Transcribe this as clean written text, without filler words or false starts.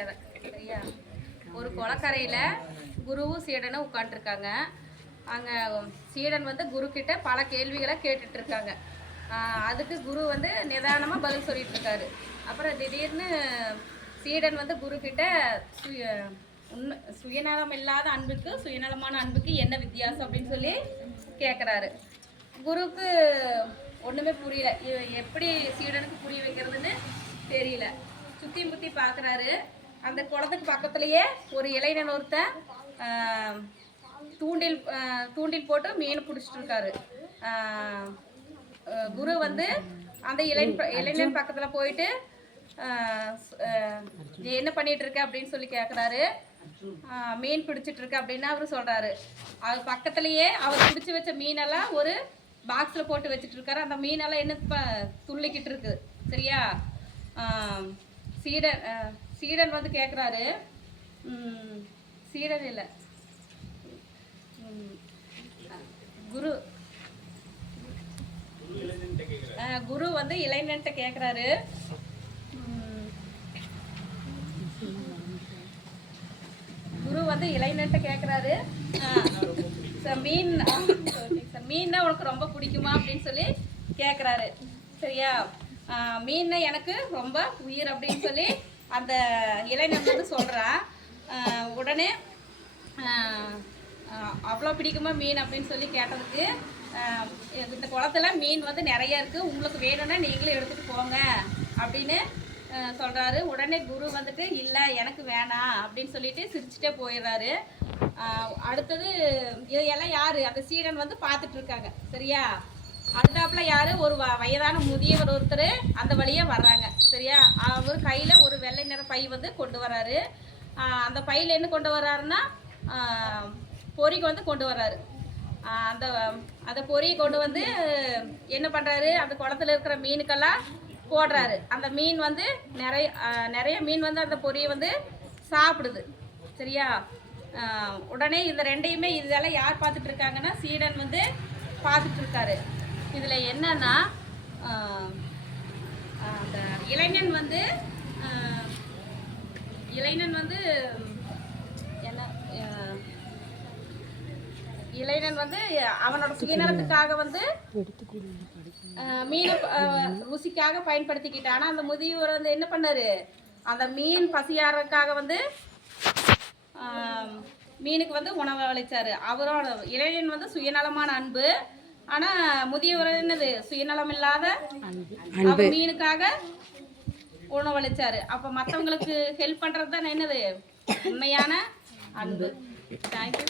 கதை. சரியா? ஒரு குளக்கரையில் குருவும் சீடனும் உட்காந்துருக்காங்க. அங்கே சீடன் வந்து குரு கிட்ட பல கேள்விகளை கேட்டுட்ருக்காங்க. அதுக்கு குரு வந்து நிதானமாக பதில் சொல்லிட்டு இருக்காரு. அப்புறம் திடீர்னு சீடன் வந்து குரு கிட்ட சுயநலம் இல்லாத அன்புக்கு சுயநலமான அன்புக்கு என்ன வித்தியாசம் அப்படின்னு சொல்லி கேட்குறாரு. குருக்கு ஒன்றுமே புரியல. எப்படி சீடனுக்கு புரிய வைக்கிறதுன்னு தெரியல. சுற்றி முற்றி பார்க்குறாரு. அந்த குளத்துக்கு பக்கத்துலேயே ஒரு இளைஞன் ஒருத்தன் தூண்டில் போட்டு மீன் பிடிச்சிட்டு இருக்காரு. குரு வந்து அந்த இளைஞன் பக்கத்தில் போயிட்டு என்ன பண்ணிட்டு இருக்க அப்படின்னு சொல்லி கேட்குறாரு. மீன் பிடிச்சிட்டு இருக்க அப்படின்னு அவர் சொல்கிறாரு. அது பக்கத்துலேயே அவர் பிடிச்சி வச்ச மீனெல்லாம் ஒரு பாக்ஸில் போட்டு வச்சுட்டு இருக்காரு. அந்த மீனெல்லாம் என்ன துள்ளிக்கிட்டு இருக்கு. சரியா? சீடன் வந்து கேட்குறாரு. சீடன் இல்லை, குரு வந்து இளைஞன்ட்ட கேட்குறாரு. குரு வந்து இளைஞன்ட்ட கேட்குறாரு, மீன்னா உனக்கு ரொம்ப பிடிக்குமா அப்படின்னு சொல்லி கேட்குறாரு. சரியா? மீன்னா எனக்கு ரொம்ப உயிர் அப்படின்னு சொல்லி அந்த இளைஞன் வந்து சொல்கிறான். உடனே அவ்வளோ பிடிக்குமா மீன் அப்படின்னு சொல்லி கேட்டதுக்கு, இந்த குளத்துல மீன் வந்து நிறைய இருக்குது, உங்களுக்கு வேணும்னா நீங்களும் எடுத்துகிட்டு போங்க அப்படின்னு சொல்கிறாரு. உடனே குரு வந்துட்டு இல்லை எனக்கு வேணாம் அப்படின்னு சொல்லிட்டு சிரிச்சுட்டே போயிடுறாரு. அடுத்தது இதையெல்லாம் யார்? அந்த சீடன் வந்து பார்த்துட்ருக்காங்க. சரியா? அடுத்தாப்புல யார்? ஒரு வயதான முதியவர் ஒருத்தர் அந்த வழியாக வர்றாங்க. சரியா? அவர் கையில் ஒரு வெள்ளை நிற பை வந்து கொண்டு வர்றாரு. அந்த பையில் என்ன கொண்டு வர்றாருன்னா பொறிக்கு வந்து கொண்டு வர்றாரு. அந்த பொறியை கொண்டு வந்து என்ன பண்ணுறாரு, அந்த குளத்துல இருக்கிற மீனுக்கெல்லாம் போடுறாரு. அந்த மீன் வந்து நிறைய மீன் வந்து அந்த பொரியை வந்து சாப்பிடுது. சரியா? உடனே இந்த ரெண்டையுமே இதெல்லாம் யார் பார்த்துட்டு இருக்காங்கன்னா சீடன் வந்து பார்த்துட்டு இருக்காரு. இதில் என்னன்னா அந்த இளைஞன் வந்து அவனோட சுயநலத்துக்காக வந்து மீனை ருசிக்காக பயன்படுத்திக்கிட்டான். ஆனால் அந்த முதியவர் வந்து என்ன பண்ணாரு, அந்த மீன் பசியாறதுக்காக வந்து மீனுக்கு வந்து உணவு அளித்தார். அவரோட இளைஞன் வந்து சுயநலமான அன்பு. ஆனால் முதியவர் என்னது, சுயநலம் இல்லாத மீனுக்காக உணவளிச்சாரு. அப்போ மற்றவங்களுக்கு ஹெல்ப் பண்ணுறது தான் என்னது உண்மையான அன்பு. தேங்க்யூ.